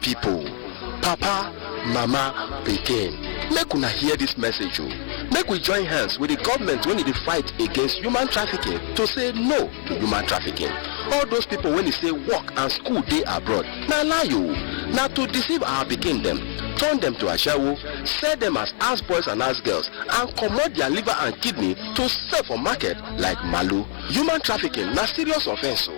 people, papa, mama, pikin, make una hear this message. Make we join hands with the government when they fight against human trafficking to say no to human trafficking. All those people when they say work and school day abroad, na lie you, na to deceive our pikin them, turn them to ashawo, sell them as house boys and house girls, and comot their liver and kidney to sell for market like malu. Human trafficking na serious offense.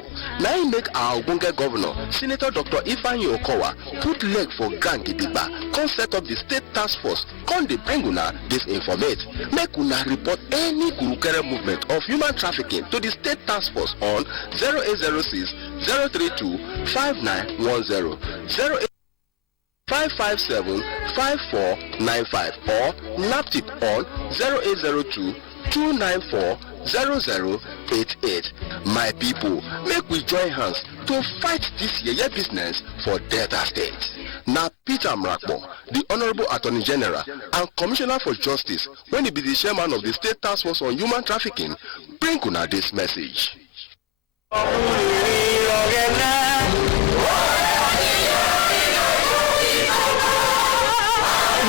Now he make our Ogbonge governor, Senator Dr. Ifeanyi Okowa, put leg for gang gidigba, come set up the state task force, come dey bring una disinformate. Make una report any kurukere movement of human trafficking to the state task force on 0806 032 5910, 557 5495 or NAPTIP on 0802 294 0088. My people, make we join hands to fight this yeye business for Delta State. Now Peter Mrakbo, the Honorable Attorney General and Commissioner for Justice, when he be the chairman of the State Task Force on Human Trafficking, bring una this message.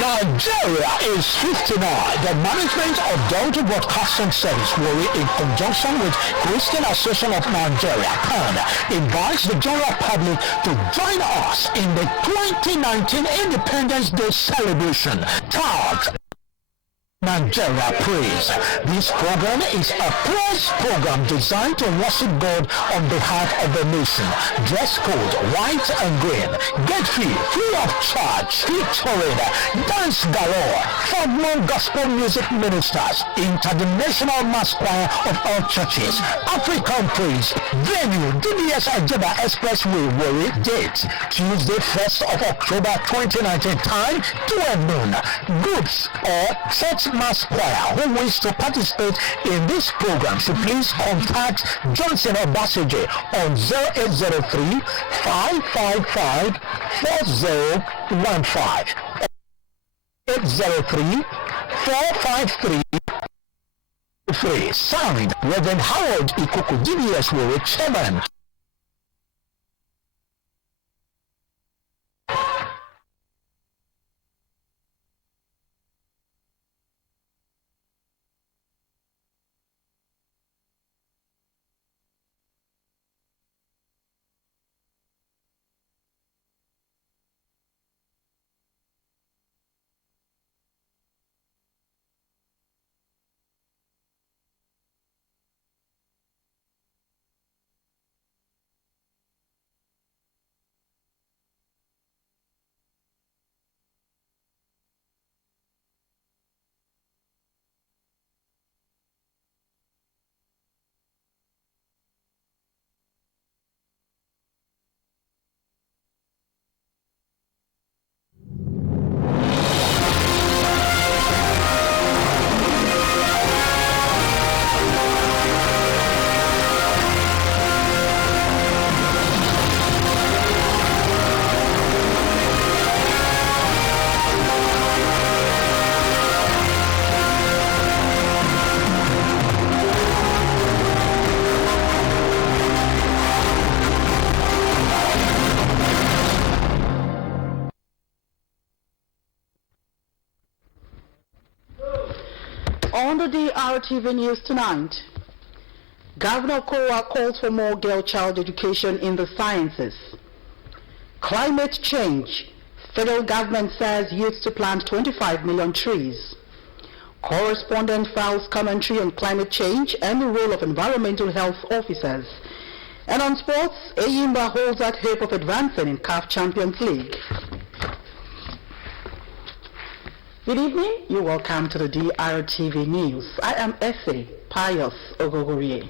Nigeria is 59. The management of Delta Broadcasting Service in conjunction with Christian Association of Nigeria invites the general public to join us in the 2019 Independence Day celebration tagged Nigeria Praise. This program is a praise program designed to worship God on behalf of the nation. Dress code white and green. Get free of charge. Featuring dance galore from non-gospel music ministers, international mass choir of all churches, African praise. Venue DBS Ajaba Expressway Warri. Date Tuesday 1st of October 2019. Time 12 noon. Groups or church mass choir who wish to participate in this program should please contact Johnson Obaseje on 0803 555 4015 803 453 Signed, Reverend Howard Ikuku, DBS Warri, Chairman. On the Drtv News tonight, Governor Okowa calls for more girl-child education in the sciences. Climate change. Federal government says youth to plant 25 million trees. Correspondent files commentary on climate change and the role of environmental health officers. And on sports, Eyimba holds out hope of advancing in CAF Champions League. Good evening. You're welcome to the Drtv News. I am Essie Pius Ogogorie.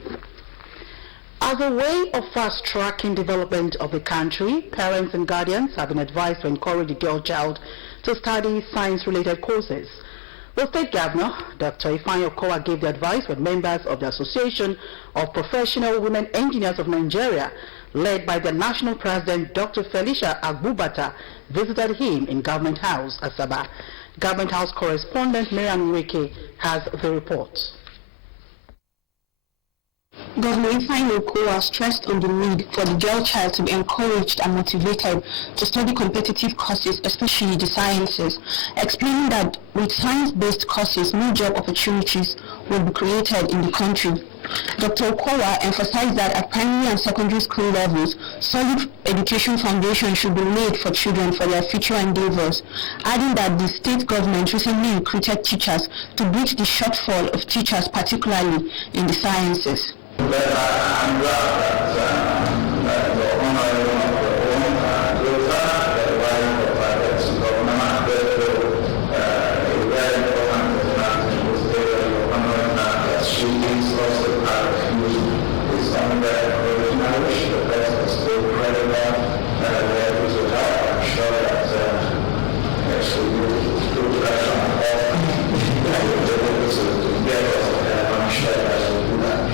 As a way of fast-tracking development of the country, parents and guardians have been advised to encourage the girl child to study science-related courses. The State Governor, Dr. Ifeanyi Okowa, gave the advice when members of the Association of Professional Women Engineers of Nigeria, led by the National President, Dr. Felicia Agbubata, visited him in Government House, Asaba. Government House correspondent Marian Nweke has the report. Governor Ifeanyi Okowa stressed on the need for the girl child to be encouraged and motivated to study competitive courses, especially the sciences, explaining that with science-based courses, new job opportunities will be created in the country. Dr. Okowa emphasized that at primary and secondary school levels, solid education foundation should be laid for children for their future endeavors, adding that the state government recently recruited teachers to bridge the shortfall of teachers, particularly in the sciences.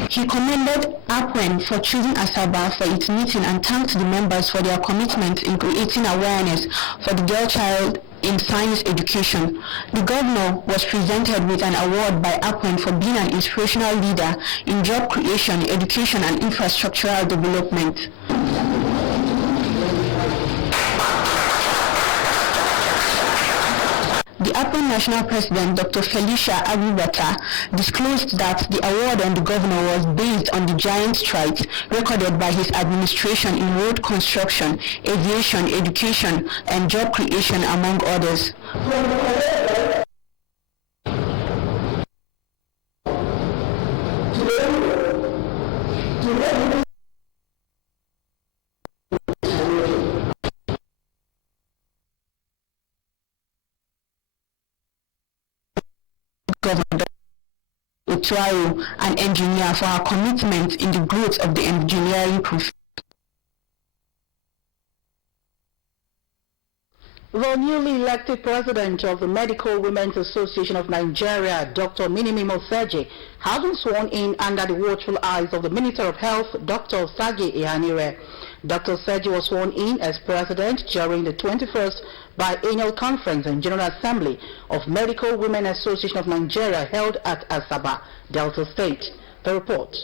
He commended APWEN for choosing Asaba for its meeting and thanked the members for their commitment in creating awareness for the girl child in science education. The governor was presented with an award by APWEN for being an inspirational leader in job creation, education, and infrastructural development. The APWEN National President, Dr. Felicia Abubakar, disclosed that the award on the governor was based on the giant strides recorded by his administration in road construction, aviation, education, and job creation, among others. Governor Otuayo, an engineer, for our commitment in the growth of the engineering profession. The newly elected president of the Medical Women's Association of Nigeria, Dr. Minimimo Seji, has been sworn in under the watchful eyes of the Minister of Health, Dr. Sagi Ihanire. Dr. Seji was sworn in as president during the 21st Biennial Conference and General Assembly of Medical Women Association of Nigeria held at Asaba, Delta State. The report.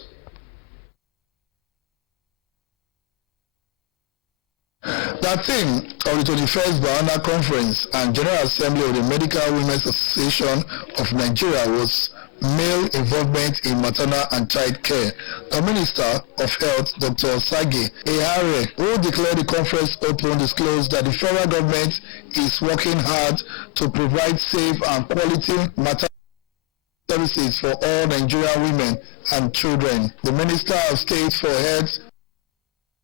The theme of the 21st Biennial Conference and General Assembly of the Medical Women's Association of Nigeria was male involvement in maternal and child care. The Minister of Health, Dr. Sagi Ihanire, who declared the conference open, disclosed that the federal government is working hard to provide safe and quality maternal services for all Nigerian women and children. The Minister of State for Health,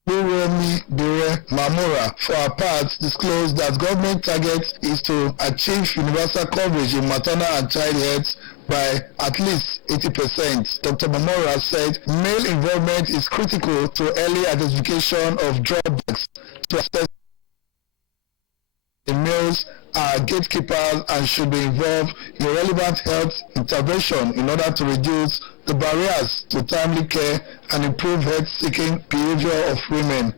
Uromi Bire Mamora, for her part, disclosed that government target is to achieve universal coverage in maternal and child health by at least 80%. Dr. Mamora said male involvement is critical to early identification of drawbacks to assess the males are gatekeepers and should be involved in relevant health intervention in order to reduce the barriers to timely care and improve health-seeking behavior of women.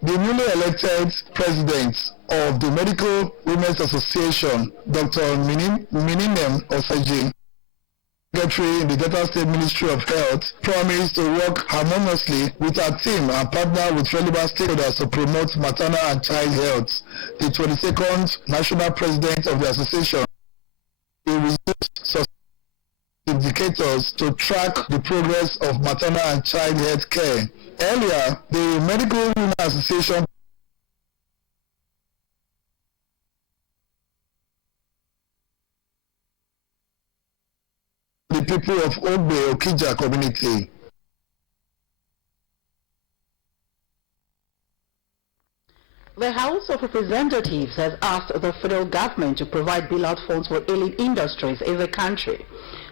The newly elected president of the Medical Women's Association, Dr. Mininem Oseji, Secretary in the Delta State Ministry of Health, promised to work harmoniously with our team and partner with relevant stakeholders to promote maternal and child health. The 22nd National President of the Association will use indicators to track the progress of maternal and child health care. Earlier, the Medical Women Association the people of Ogbe Okija community. The House of Representatives has asked the federal government to provide bailout funds for ailing industries in the country.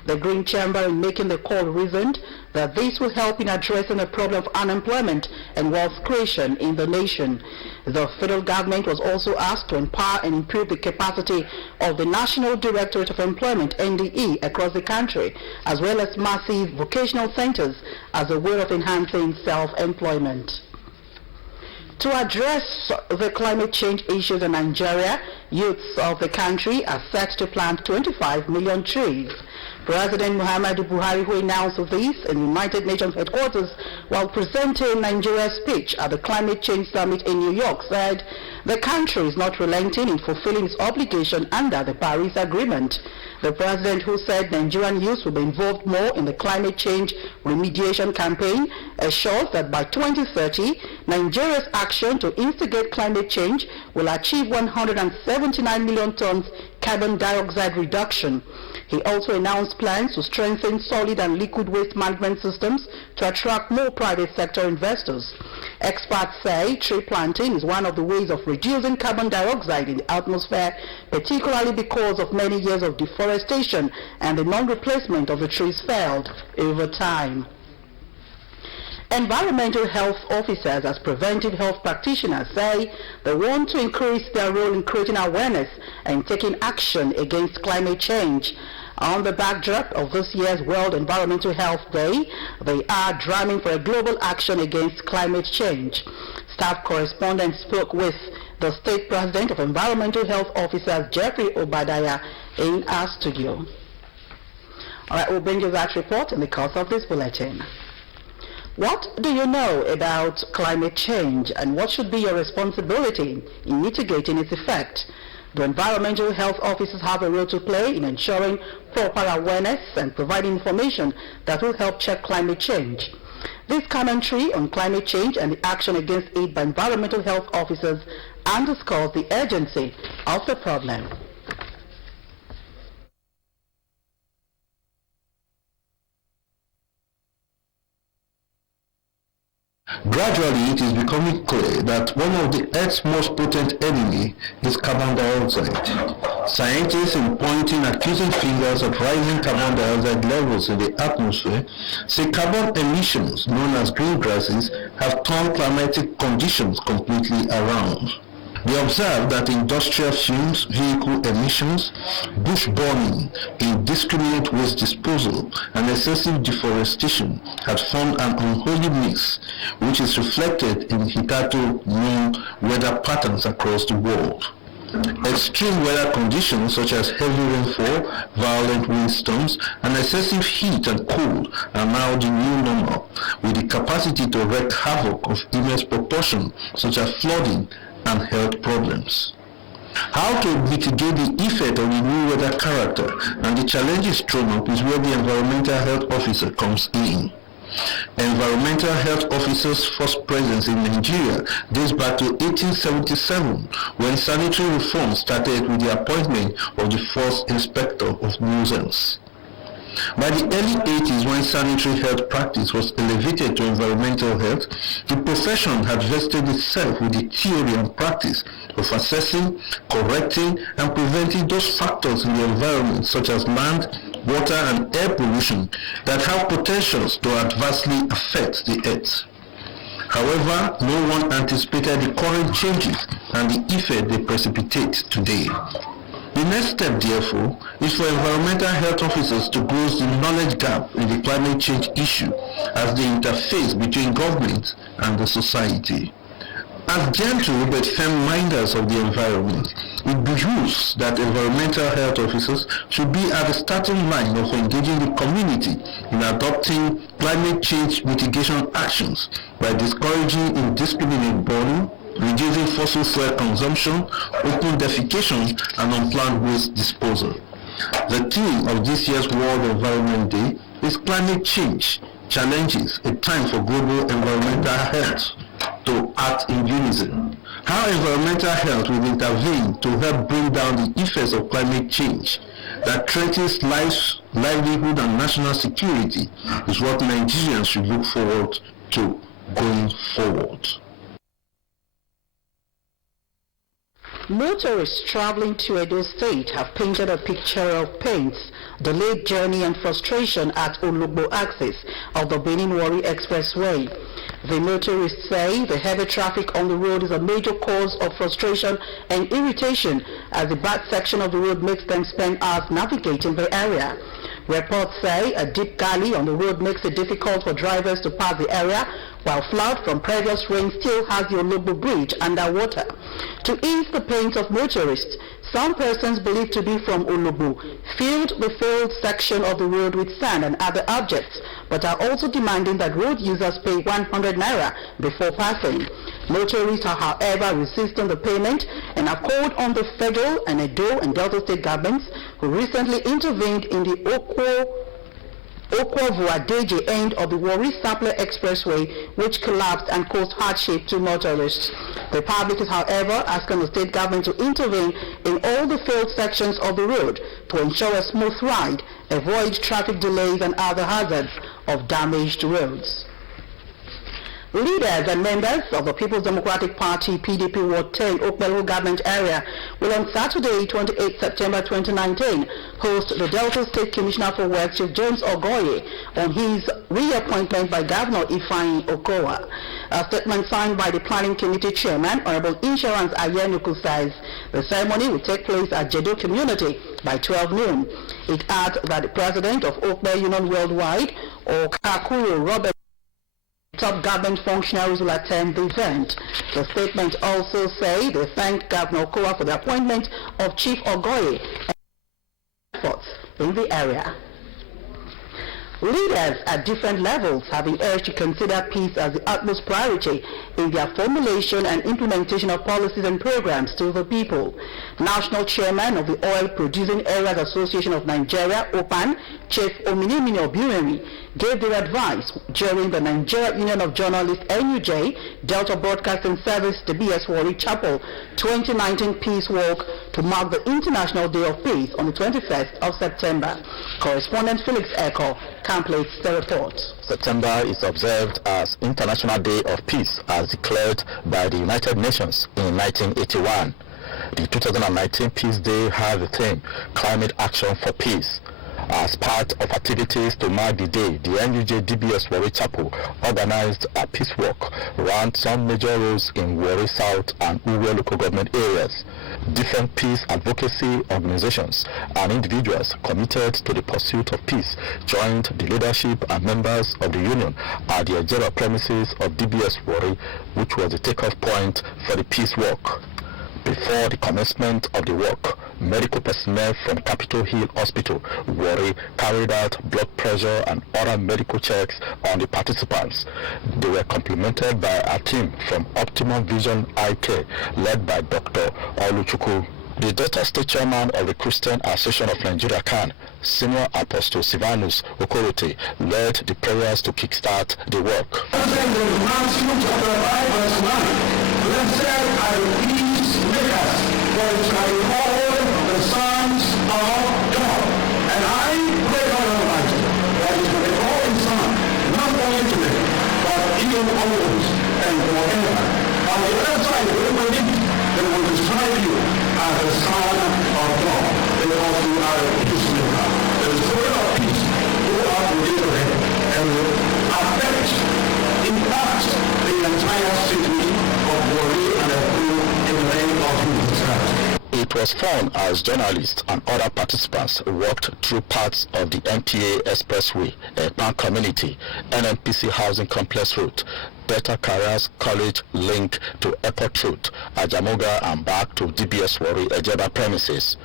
The Green Chamber, in making the call, reasoned that this will help in addressing the problem of unemployment and wealth creation in the nation. The federal government was also asked to empower and improve the capacity of the National Directorate of Employment, NDE, across the country, as well as massive vocational centers as a way of enhancing self-employment. To address the climate change issues in Nigeria, youths of the country are set to plant 25 million trees. President Muhammadu Buhari, who announced this in United Nations headquarters while presenting Nigeria's speech at the Climate Change Summit in New York, said the country is not relenting in fulfilling its obligation under the Paris Agreement. The president, who said Nigerian youth will be involved more in the climate change remediation campaign, assures that by 2030, Nigeria's action to instigate climate change will achieve 179 million tons carbon dioxide reduction. He also announced plans to strengthen solid and liquid waste management systems to attract more private sector investors. Experts say tree planting is one of the ways of reducing carbon dioxide in the atmosphere, particularly because of many years of deforestation and the non-replacement of the trees felled over time. Environmental health officers, as preventive health practitioners, say they want to increase their role in creating awareness and taking action against climate change. On the backdrop of this year's World Environmental Health Day, they are drumming for a global action against climate change. Staff correspondent spoke with the State President of Environmental Health Officers, Jeffrey Obadiah, in our studio. All right, we'll bring you that report in the course of this bulletin. What do you know about climate change, and what should be your responsibility in mitigating its effect? The environmental health officers have a role to play in ensuring proper awareness and providing information that will help check climate change. This commentary on climate change and the action against it by environmental health officers underscores the urgency of the problem. Gradually, it is becoming clear that one of the Earth's most potent enemy is carbon dioxide. Scientists, in pointing accusing fingers at rising carbon dioxide levels in the atmosphere, say carbon emissions, known as green gases, have turned climatic conditions completely around. They observe that industrial fumes, vehicle emissions, bush burning, indiscriminate waste disposal, and excessive deforestation had formed an unholy mix, which is reflected in hitherto known weather patterns across the world. Extreme weather conditions such as heavy rainfall, violent windstorms, and excessive heat and cold are now the new normal, with the capacity to wreak havoc of immense proportion, such as flooding and health problems. How to mitigate the effect of the new weather character and the challenges thrown up is where the environmental health officer comes in. Environmental health officers' first presence in Nigeria dates back to 1877, when sanitary reform started with the appointment of the first inspector of nuisance. By the early 80s, when sanitary health practice was elevated to environmental health, the profession had vested itself with the theory and practice of assessing, correcting, and preventing those factors in the environment, such as land, water, and air pollution, that have potentials to adversely affect the earth. However, no one anticipated the current changes and the effect they precipitate today. The next step, therefore, is for environmental health officers to close the knowledge gap in the climate change issue as they interface between government and the society. As gentle but firm minders of the environment, it behooves that environmental health officers should be at the starting line of engaging the community in adopting climate change mitigation actions by discouraging indiscriminate burning, reducing fossil fuel consumption, open defecation, and unplanned waste disposal. The theme of this year's World Environment Day is Climate Change Challenges, a time for global environmental health to act in unison. How environmental health will intervene to help bring down the effects of climate change that threatens lives, livelihood, and national security is what Nigerians should look forward to going forward. Motorists traveling to Edo State have painted a picture of pains, delayed journey and frustration at Olugbo axis of the Benin-Warri Expressway. The motorists say the heavy traffic on the road is a major cause of frustration and irritation, as the back section of the road makes them spend hours navigating the area. Reports say a deep gully on the road makes it difficult for drivers to pass the area, while flood from previous rain still has the Olugbo Bridge underwater. To ease the pains of motorists, some persons believed to be from Olugbo filled the filled section of the road with sand and other objects, but are also demanding that road users pay 100 naira before passing. Motorists are, however, resisting the payment and have called on the federal and Edo and Delta State governments, who recently intervened in the Okwo-Vuadeje end of the Warri-Sapele Expressway, which collapsed and caused hardship to motorists. The public is, however, asking the state government to intervene in all the failed sections of the road to ensure a smooth ride, avoid traffic delays and other hazards of damaged roads. Leaders and members of the People's Democratic Party PDP Ward 10 Okpelu government area will on Saturday, 28 September 2019, host the Delta State Commissioner for Works, Chief James Ogoye, on his reappointment by Governor Ifeanyi Okowa. A statement signed by the Planning Committee Chairman, Honorable Insurance Ayenuku, says the ceremony will take place at Jedo Community by 12 noon. It adds that the President of Okpelu Union Worldwide, or Kakuro Robert, top government functionaries will attend the event. The statement also say they thank Governor Okowa for the appointment of Chief Ogoye and efforts in the area. Leaders at different levels have been urged to consider peace as the utmost priority in their formulation and implementation of policies and programs to the people. National Chairman of the Oil Producing Areas Association of Nigeria, OPAN, Chief Ominimini Obiwemi, gave their advice during the Nigeria Union of Journalists NUJ Delta Broadcasting Service DBS Warri Chapel 2019 Peace Walk to mark the International Day of Peace on the 21st of September. Correspondent Felix Echo completes the report. September is observed as International Day of Peace as declared by the United Nations in 1981. The 2019 Peace Day has the theme Climate Action for Peace. As part of activities to mark the day, the NUJ DBS Warri Chapel organized a peace walk around some major roads in Warri South and Uwe local government areas. Different peace advocacy organizations and individuals committed to the pursuit of peace joined the leadership and members of the union at the Ejera premises of DBS Warri, which was the takeoff point for the peace walk. Before the commencement of the work, medical personnel from Capitol Hill Hospital, Warri, carried out blood pressure and other medical checks on the participants. They were complemented by a team from Optimum Vision Eye Care, led by Dr. Oluchukwu. The Delta State Chairman of the Christian Association of Nigeria, CAN, Senior Apostle Silvanus Okorote, led the prayers to kickstart the work. The sons of God. And I pray God Almighty that it will be all in son, not only today, but even always and forever. On the other side, we will meet, they will describe you as the son of God, because you are a peacemaker. The spirit of peace will go out with Israel and will affect, impact the entire city of Warri and Edo in the name of Jesus Christ. It was fun as journalists and other participants walked through parts of the MPA Expressway, Ekpan Community, NNPC Housing Complex Route, Delta Careers College link to Airport Route, Ajamoga, and back to DBS Warri Ejeba premises.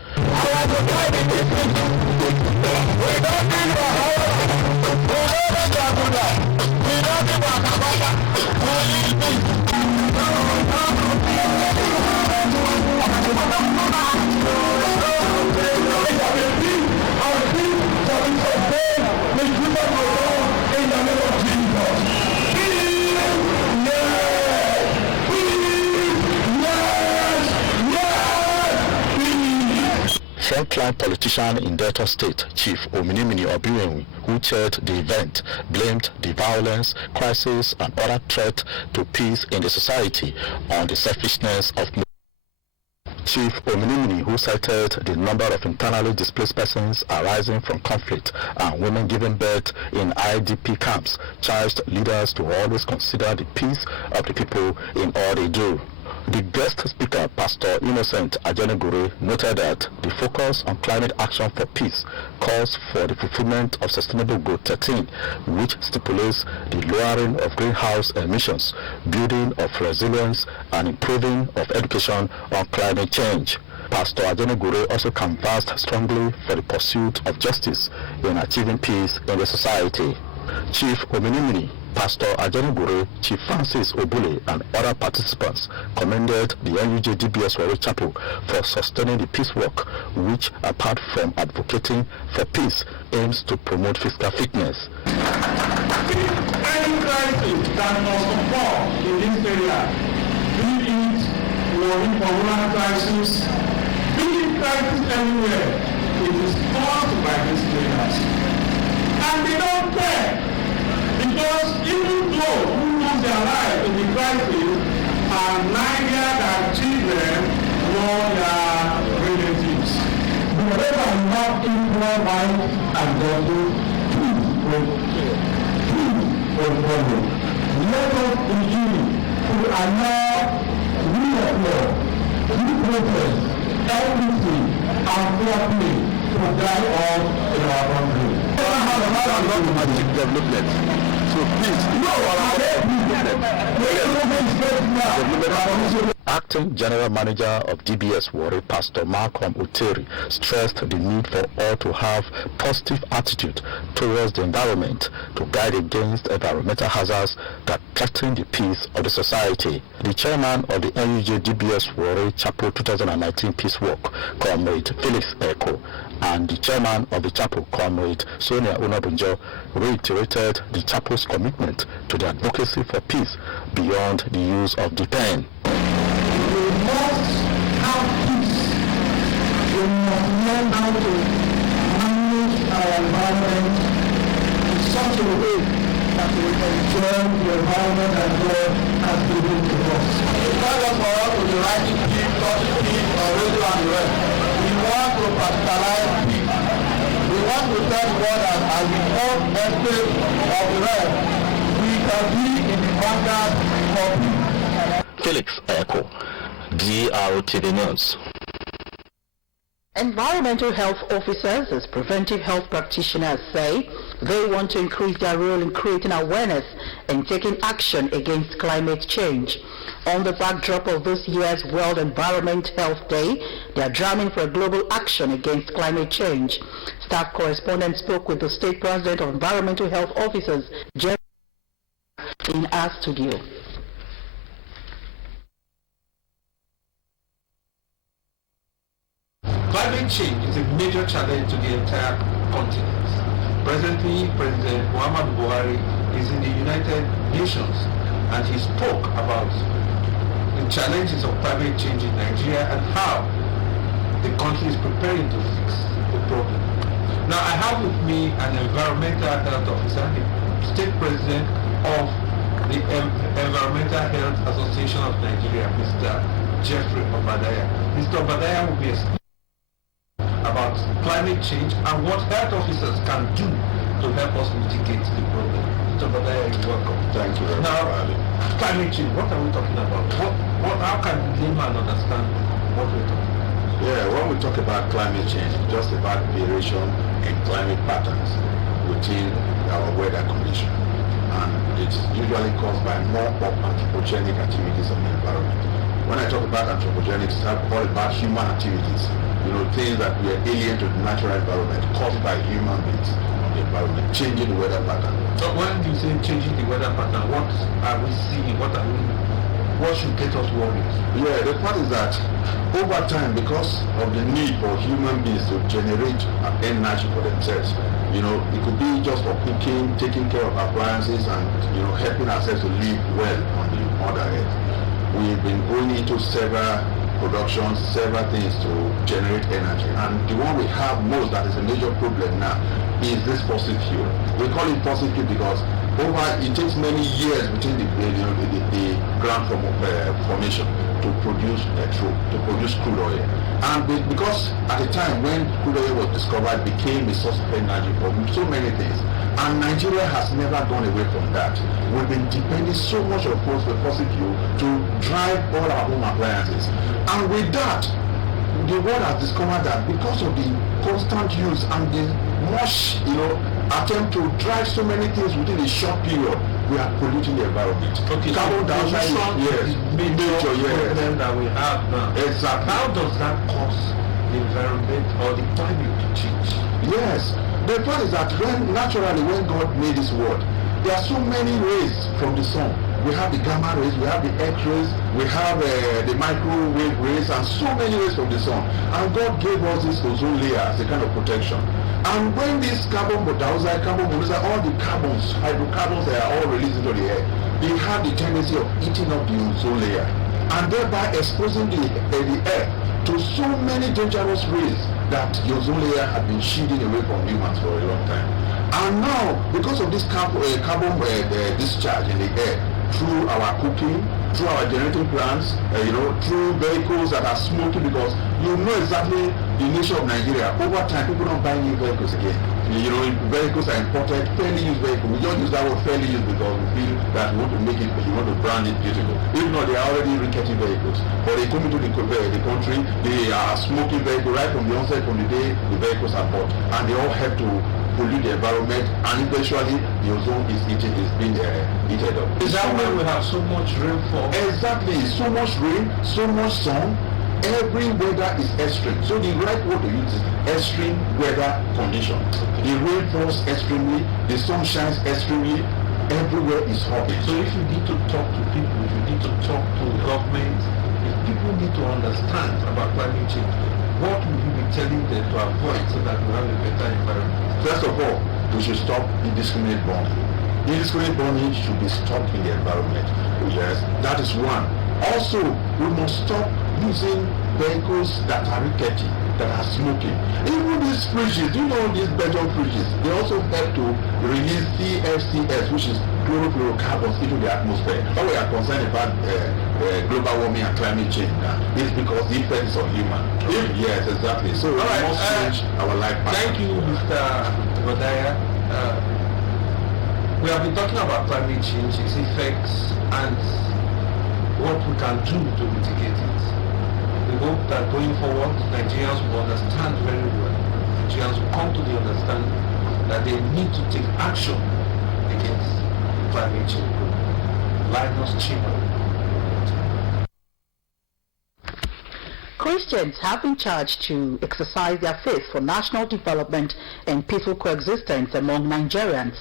Frontline politician in Delta State, Chief Ominimini Obiwemi, who chaired the event, blamed the violence, crisis, and other threat to peace in the society on the selfishness of Chief Ominimini, who cited the number of internally displaced persons arising from conflict and women giving birth in IDP camps, charged leaders to always consider the peace of the people in all they do. The guest speaker, Pastor Innocent Ajenegure, noted that the focus on climate action for peace calls for the fulfillment of Sustainable Goal 13, which stipulates the lowering of greenhouse emissions, building of resilience, and improving of education on climate change. Pastor Ajenegure also canvassed strongly for the pursuit of justice in achieving peace in the society. Chief Ominimini, Pastor Ajenegure, Chief Francis Obule, and other participants commended the NUJ DBS Warri Chapel for sustaining the peace work, which, apart from advocating for peace, aims to promote fiscal fitness. Any crisis that must occur in this area, be it war, rural crisis, be it crisis anywhere, it is caused by these players. And they don't care, because even those who lose their life in the crisis are neither their children nor their relatives. Whatever is not equal rights and justice, peace will follow. Let us begin to allow rule of law, due process, equity, and fair play to guide us in our country. Development. So please, Acting General Manager of DBS Warri, Pastor Malcolm Uteri, stressed the need for all to have positive attitude towards the environment to guide against environmental hazards that threaten the peace of the society. The chairman of the NUJ DBS Warri Chapel 2019 Peace Walk, Comrade Felix Eko, and the chairman of the chapel, Comrade Sonia Unabunjo, reiterated the chapel's commitment to the advocacy for peace beyond the use of the pen. We must have peace. We must learn how to manage our environment in such a way that we enjoy the environment that God has given to us. It's not just for us to be writing peace, touching peace, or radio and the rest. We want to practicalize peace. We want to tell the world that as the old estate of the rest, we can be in the vanguard for peace. Felix Eko, Drtv News. Environmental health officers, as preventive health practitioners, say they want to increase their role in creating awareness and taking action against climate change. On the backdrop of this year's World Environment Health Day, they are drumming for global action against climate change. Staff correspondent spoke with the State President of Environmental Health Officers, Jerry, in our studio. Climate change is a major challenge to the entire continent. Presently, President Muhammadu Buhari is in the United Nations, and he spoke about the challenges of climate change in Nigeria and how the country is preparing to fix the problem. Now, I have with me an environmental health officer, the state president of the Environmental Health Association of Nigeria, Mr. Jeffrey Obadaya. Mr. Obadaya will be about climate change and what health officers can do to help us mitigate the problem. Mr. Obadaya, you're welcome. Thank you very much. Now, climate change, what are we talking about? How can the layman understand what we're talking about? Yeah, when we talk about climate change, it's just about variation in climate patterns within our weather condition. And it's usually caused by more of anthropogenic activities of the environment. When I talk about anthropogenic, it's all about human activities. You know, things that we are alien to the natural environment caused by human beings on the environment, changing the weather pattern. So when you say changing the weather pattern, what are we seeing? What should get us worried? Yeah, the part is that over time, because of the need for human beings to generate energy for themselves, you know, it could be just for cooking, taking care of appliances, and, you know, helping ourselves to live well on the Mother Earth. We've been going into several productions, several things to generate energy, and the one we have most that is a major problem now is this fossil fuel. We call it fossil fuel because it takes many years between the ground formation to produce crude oil. And because at the time when crude oil was discovered, it became a source of energy for so many things. And Nigeria has never gone away from that. We've been depending so much on fossil fuel to drive all our home appliances. And with that, the world has discovered that because of the constant use and the much, attempt to drive so many things within a short period, we are polluting the environment. Okay, carbon dioxide is major problem that we have now. Exactly. How does that cause the environment or the climate to change? Yes. The point is that when God made this world, there are so many rays from the sun. We have the gamma rays, we have the X-rays, we have the microwave rays, and so many rays from the sun. And God gave us this ozone layer as a kind of protection. And when this carbon dioxide, carbon monoxide, all the carbons, hydrocarbons, they are all released into the air, they have the tendency of eating up the ozone layer, and thereby exposing the air to so many dangerous rays that the ozone layer had been shielding away from humans for a long time. And now, because of this carbon discharge in the air, through our cooking, through our generating plants, through vehicles that are smoking, because you know exactly the nature of Nigeria. Over time, people don't buy new vehicles again. Vehicles are imported, fairly used vehicles. We don't use that word fairly used because we feel that we want to make it, we want to brand it beautiful. Even though they are already rickety vehicles. But they come into the country, they are smoking vehicles right from the onset, from the day the vehicles are bought. And they all have to pollute the environment, and eventually the ozone is being heated up. Is that why we have so much rainfall? Exactly. So much rain, so much sun. Every weather is extreme. So the right word to use is extreme weather condition. The rain falls extremely, the sun shines extremely, everywhere is hot. So if you need to talk to people, if you need to talk to government, if people need to understand about climate change, what will you be telling them to avoid so that we have a better environment? First of all, we should stop indiscriminate burning. Indiscriminate burning should be stopped in the environment. Yes, that is one. Also, we must stop using vehicles that are rickety, that are smoking. Even these fridges, these bedroom fridges, they also help to release CFCs, which is chlorofluorocarbons, into the atmosphere. But we are concerned about global warming and climate change now. It's because the effect is on human. Yes, exactly. So we must change our life pattern. Thank you, Mr. Godaya. We have been talking about climate change, its effects, and what we can do to mitigate it. We hope that going forward, Nigerians will understand very well. Nigerians will come to the understanding that they need to take action against climate change. Linus Chima. Christians have been charged to exercise their faith for national development and peaceful coexistence among Nigerians.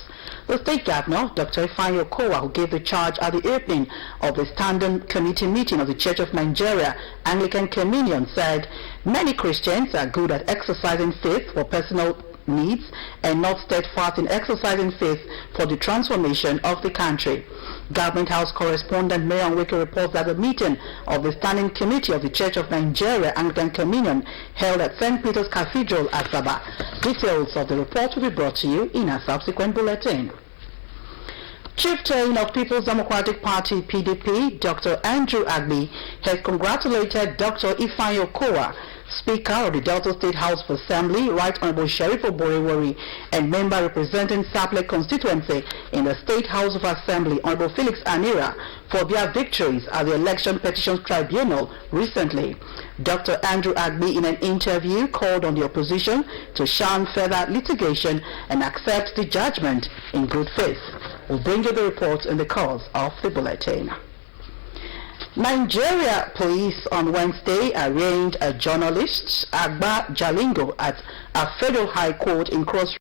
The state governor, Dr. Ifeanyi Okowa, who gave the charge at the opening of the Standing Committee meeting of the Church of Nigeria Anglican Communion, said many Christians are good at exercising faith for personal needs and not steadfast in exercising faith for the transformation of the country. Government House correspondent Mayor Wiki reports that the meeting of the Standing Committee of the Church of Nigeria Anglican Communion held at St. Peter's Cathedral, Asaba. Details of the report will be brought to you in a subsequent bulletin. Chieftain of People's Democratic Party PDP, Dr. Andrew Agbi, has congratulated Dr. Ifeanyi Okowa, Speaker of the Delta State House of Assembly, Right Honorable Sheriff Oborewori, and member representing Saple constituency in the State House of Assembly, Honorable Felix Anira, for their victories at the Election Petitions Tribunal recently. Dr. Andrew Agbi, in an interview, called on the opposition to shun further litigation and accept the judgment in good faith. We'll bring you the report in the course of the bulletin. Nigeria police on Wednesday arraigned a journalist, Agba Jalingo, at a federal high court in Cross River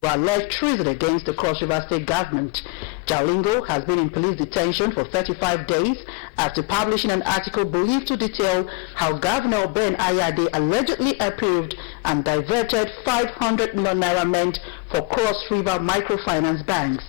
for alleged treason against the Cross River State government. Jalingo has been in police detention for 35 days after publishing an article believed to detail how Governor Ben Ayade allegedly approved and diverted 500 million naira meant for Cross River microfinance banks.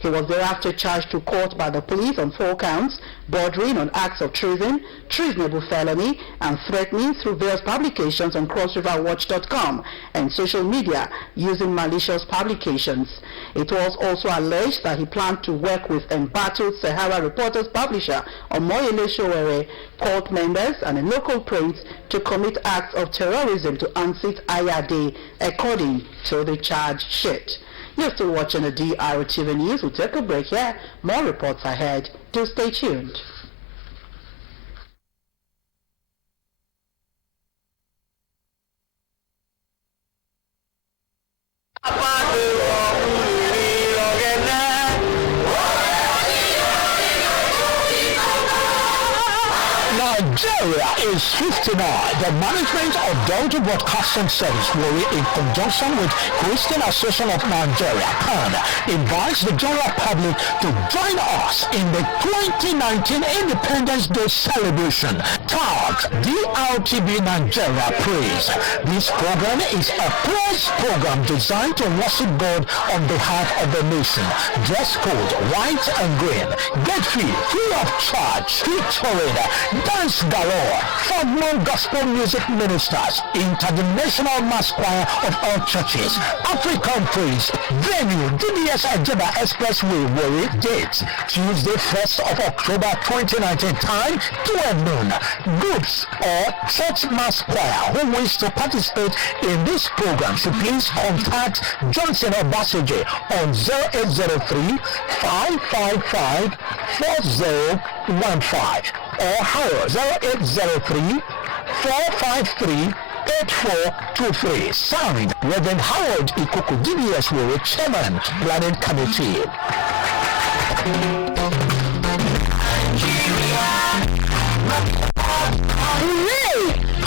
He was thereafter charged to court by the police on 4 counts, bordering on acts of treason, treasonable felony, and threatening through various publications on crossriverwatch.com and social media using malicious publications. It was also alleged that he planned to work with embattled Sahara Reporters publisher Omoyele Sowore, court members, and a local prince to commit acts of terrorism to unseat Ayade, according to the charge sheet. You're still watching the DRTV News. We'll take a break here. More reports ahead. Do stay tuned. Nigeria is 59. The management of Delta Broadcasting Service, in conjunction with Christian Association of Nigeria, CAN, invites the general public to join us in the 2019 Independence Day celebration, tagged DRTV Nigeria Praise. This program is a praise program designed to worship God on behalf of the nation. Dress code white and green. Get free of charge, featuring dance galore from non-gospel music ministers, international mass choir of all churches, African praise, venue DBS Ajeba Expressway, Warri. Date Tuesday 1st of October 2019, time 12 noon. Groups or church mass choir who wish to participate in this program should please contact Johnson Obaseje on 0803 555 4015 or hire 0803 453 8423. Signed, Reverend Howard Ikuku, DBS Warri, Chairman, Planning Committee.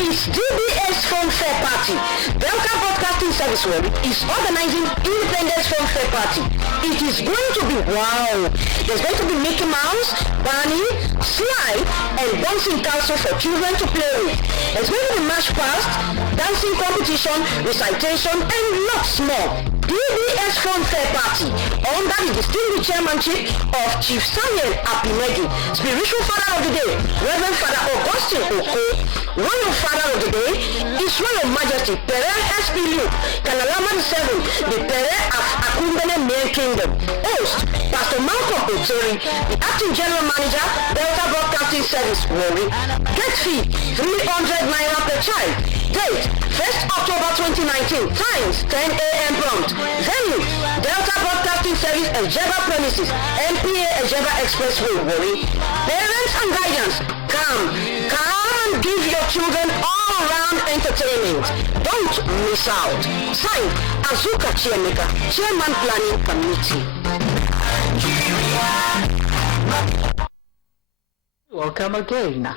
It's DBS Fun Fair Party. Delta Broadcasting Service is organizing Independence Fun Fair Party. It is going to be wow. There's going to be Mickey Mouse, Barney, Slide, and bouncing castle for children to play with. There's going to be match past, dancing competition, recitation, and lots more. DBS Fun Fair Party, under the distinguished chairmanship of Chief Samuel Apimegi, Spiritual Father of the Day, Reverend Father Augustine Oko. Royal Father of the Day is Royal Majesty Pere S.P. Luke, Kalalama VII, the Pere of Akumbene Main Kingdom. Host, Pastor Malcolm Otori, the Acting General Manager, Delta Broadcasting Service, Warri. Gate fee, 300 Naira per child. Date, 1st October 2019. Times, 10 a.m. prompt. Venue, Delta Broadcasting Service, Ejeba Premises, MPA Ejeba Expressway, Warri. Parents and guardians, come and give your children all-round entertainment. Don't miss out. Signed, Azuka Chiemeka, Chairman Planning Committee. Welcome again.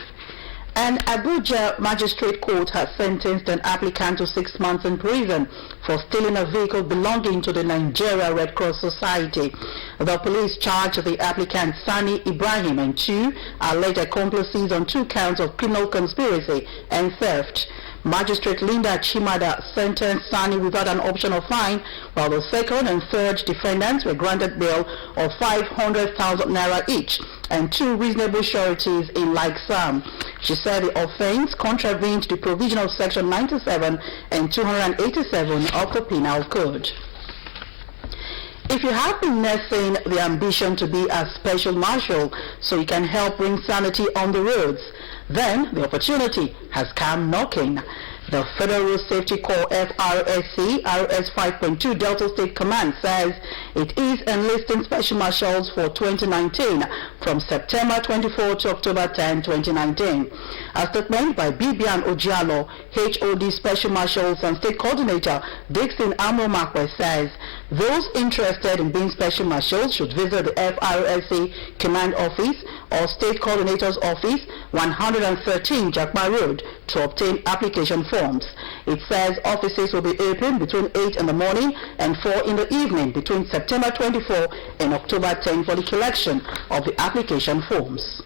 An Abuja magistrate court has sentenced an applicant to 6 months in prison for stealing a vehicle belonging to the Nigeria Red Cross Society. The police charged the applicant Sani Ibrahim and 2 alleged accomplices on 2 counts of criminal conspiracy and theft. Magistrate Linda Chimada sentenced Sani without an option of fine, while the second and third defendants were granted bail of 500,000 naira each and 2 reasonable sureties in like sum. She said the offense contravened the provision of Section 97 and 287 of the Penal Code. If you have been nursing the ambition to be a special marshal so you can help bring sanity on the roads, then the opportunity has come knocking. The Federal Road Safety Corps FRSC RS 5.2 Delta State Command says it is enlisting special marshals for 2019 from September 24 to October 10, 2019. A statement by Bibian Ojialo, HOD Special Marshals and State Coordinator Dixon Amomakwe says those interested in being special marshals should visit the FRSC Command Office or State Coordinator's Office, 113 Jakma Road, to obtain application forms. It says offices will be open between 8 in the morning and 4 in the evening between September 24 and October 10 for the collection of the application forms.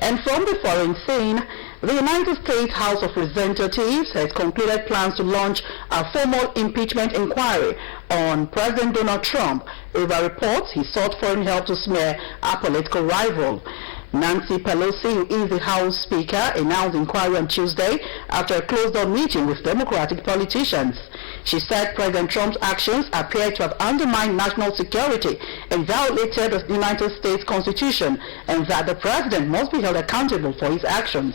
And from the foreign scene, The United States House of Representatives has concluded plans to launch a formal impeachment inquiry on President Donald Trump over reports he sought foreign help to smear a political rival. Nancy Pelosi, who is the House Speaker, announced inquiry on Tuesday after a closed-door meeting with Democratic politicians. She said President Trump's actions appear to have undermined national security and violated the United States Constitution, and that the president must be held accountable for his actions.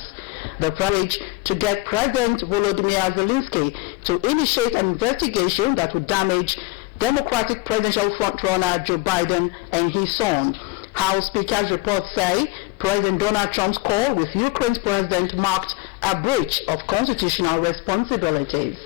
The pledge to get President Volodymyr Zelensky to initiate an investigation that would damage Democratic presidential frontrunner Joe Biden and his son. House Speaker's reports say President Donald Trump's call with Ukraine's president marked a breach of constitutional responsibilities.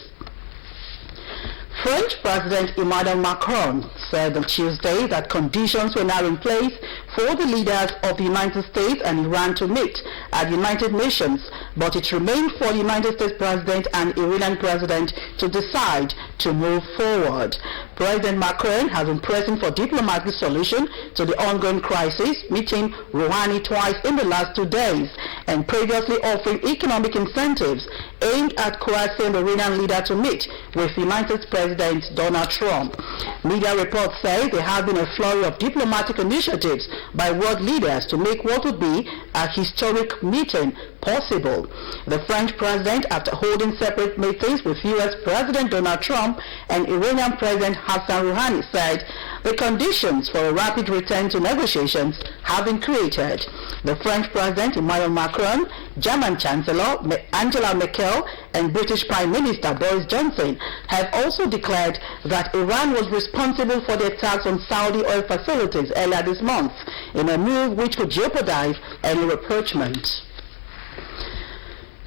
French President Emmanuel Macron said on Tuesday that conditions were now in place for the leaders of the United States and Iran to meet at the United Nations, but it remained for the United States President and Iranian President to decide to move forward. President Macron has been pressing for diplomatic solution to the ongoing crisis, meeting Rouhani twice in the last 2 days and previously offering economic incentives aimed at coercing the Iranian leader to meet with United States President Donald Trump. Media reports say there have been a flurry of diplomatic initiatives by world leaders to make what would be a historic meeting possible. The French president, after holding separate meetings with U.S. President Donald Trump and Iranian President Hassan Rouhani, said the conditions for a rapid return to negotiations have been created. The French President Emmanuel Macron, German Chancellor Angela Merkel, and British Prime Minister Boris Johnson have also declared that Iran was responsible for the attacks on Saudi oil facilities earlier this month, in a move which could jeopardize any rapprochement.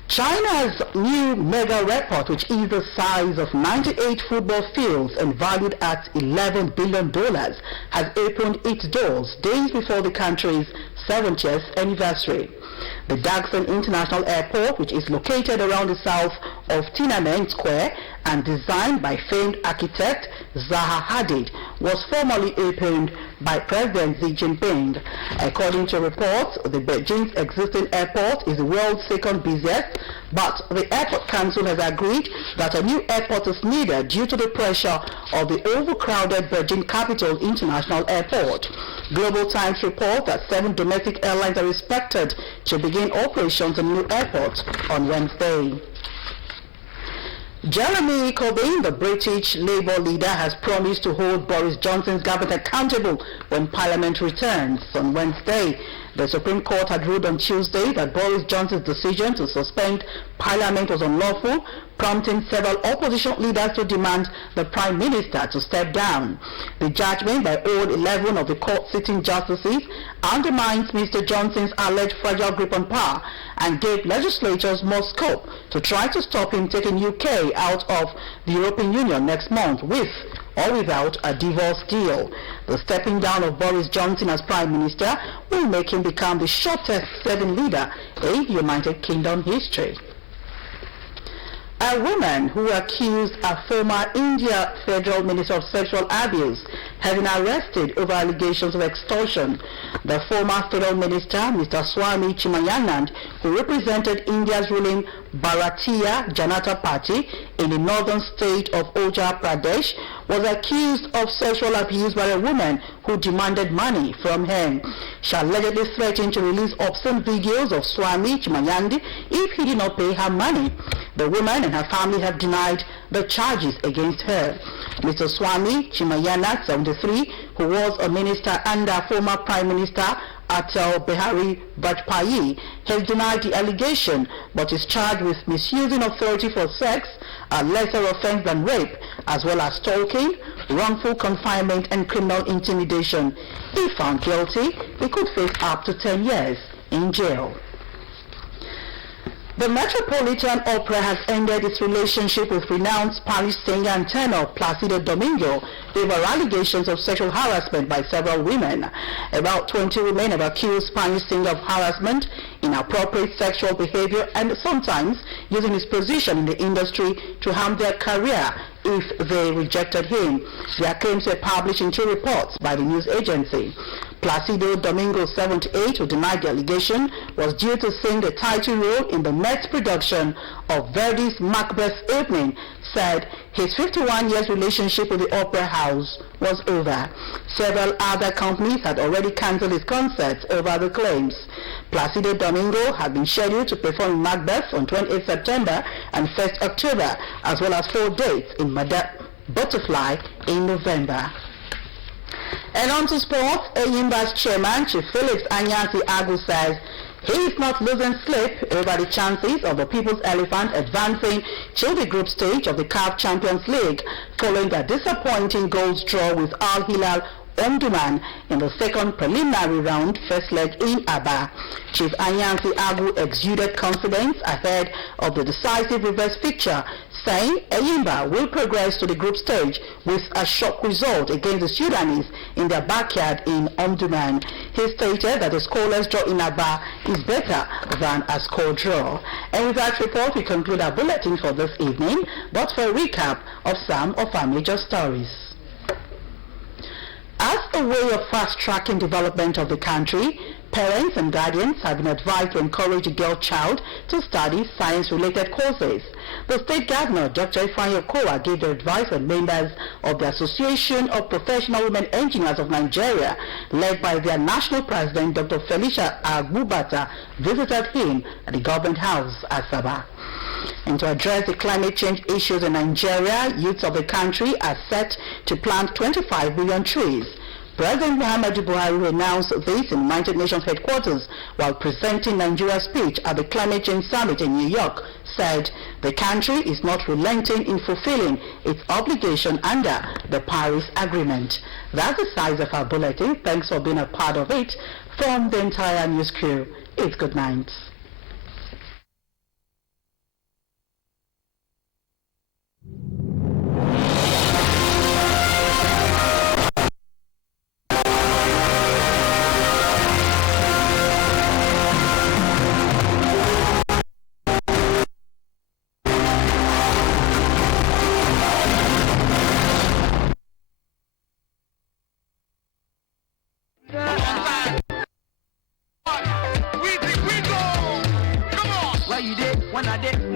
China's new mega airport, which is the size of 98 football fields and valued at $11 billion, has opened its doors days before the country's 70th anniversary. The Daxon International Airport, which is located around the south of Tiananmen Square and designed by famed architect Zaha Hadid, was formally opened by President Xi Jinping. According to reports, the Beijing's existing airport is the world's second busiest, but the Airport Council has agreed that a new airport is needed due to the pressure of the overcrowded Beijing Capital International Airport. Global Times report that 7 domestic airlines are expected to begin operations in the new airport on Wednesday. Jeremy Corbyn, the British Labour leader, has promised to hold Boris Johnson's government accountable when Parliament returns on Wednesday. The Supreme Court had ruled on Tuesday that Boris Johnson's decision to suspend Parliament was unlawful, prompting several opposition leaders to demand the Prime Minister to step down. The judgment by all 11 of the court's sitting justices undermines Mr. Johnson's alleged fragile grip on power and gave legislators more scope to try to stop him taking UK out of the European Union next month with or without a divorce deal. The stepping down of Boris Johnson as Prime Minister will make him become the shortest serving leader in United Kingdom history. A woman who accused a former India Federal Minister of sexual abuse has been arrested over allegations of extortion. The former Federal Minister, Mr. Swami Chimayanand, who represented India's ruling Bharatiya Janata Party in the northern state of Uttar Pradesh, was accused of sexual abuse by a woman who demanded money from him. She allegedly threatened to release obscene videos of Swami Chimayanand if he did not pay her money. The woman and her family have denied the charges against her. Mr. Swami Chimayanand, 73, who was a minister under former Prime Minister Atal Bihari Vajpayee, has denied the allegation but is charged with misusing authority for sex, a lesser offense than rape, as well as stalking, wrongful confinement and criminal intimidation. If found guilty, he could face up to 10 years in jail. The Metropolitan Opera has ended its relationship with renowned Spanish singer and tenor Placido Domingo over allegations of sexual harassment by several women. About 20 women have accused Spanish singer of harassment, inappropriate sexual behavior, and sometimes using his position in the industry to harm their career if they rejected him. Their claims were published in 2 reports by the news agency. Placido Domingo, 78, who denied the allegation, was due to sing the title role in the next production of Verdi's Macbeth Evening, said his 51 years relationship with the Opera House was over. Several other companies had already cancelled his concerts over the claims. Placido Domingo had been scheduled to perform in Macbeth on 28 September and 1st October, as well as 4 dates in Butterfly in November. And on to sports, Eyimba's chairman, Chief Felix Anyansi Agu, says he is not losing sleep over the chances of the People's Elephant advancing to the group stage of the CAF Champions League following their disappointing goals draw with Al Hilal Omdurman in the second preliminary round first leg in Aba. Chief Anyansi Agu exuded confidence ahead of the decisive reverse fixture, saying Eyimba will progress to the group stage with a shock result against the Sudanese in their backyard in Omdurman. He stated that a scoreless draw in Aba is better than a score draw. And with that report, we conclude our bulletin for this evening, but for a recap of some of our major stories. As a way of fast-tracking development of the country, parents and guardians have been advised to encourage a girl child to study science-related courses. The State Governor, Dr. Ifeanyi Okowa, gave the advice when members of the Association of Professional Women Engineers of Nigeria, led by their national president, Dr. Felicia Agbubata, visited him at the Government House, Asaba. And to address the climate change issues in Nigeria, youths of the country are set to plant 25 billion trees. President Muhammadu Buhari announced this in United Nations headquarters while presenting Nigeria's speech at the Climate Change Summit in New York, said the country is not relenting in fulfilling its obligation under the Paris Agreement. That's the size of our bulletin. Thanks for being a part of it. From the entire news crew, it's good night. When I did